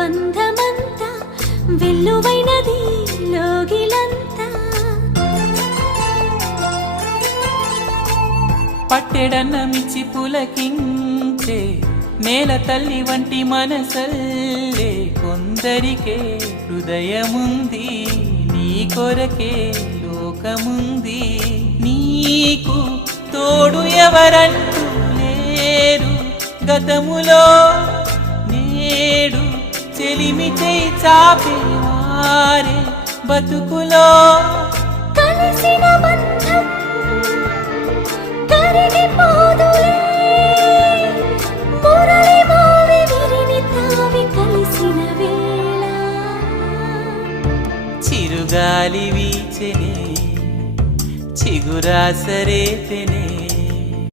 బంధమంతా వెల్లువైనది లోగిలంతా. పట్టెడన్నమిచ్చి పులకించే నేల తల్లి వంటి మనసల్లే. కొందరికే హృదయముంది నీ కొరకే లోకముంది. నీకు తోడు ఎవరంటూ లేరు గతములో. చెలిమి చేయి చాపేవారే బతుకులో. కలిసిన బంధం కరిగిపోదులే మురళి మోవి విరిని తావి కలిసిన వేళ. చిరుగాలి వీచెనే చిగురాసరేపెనే.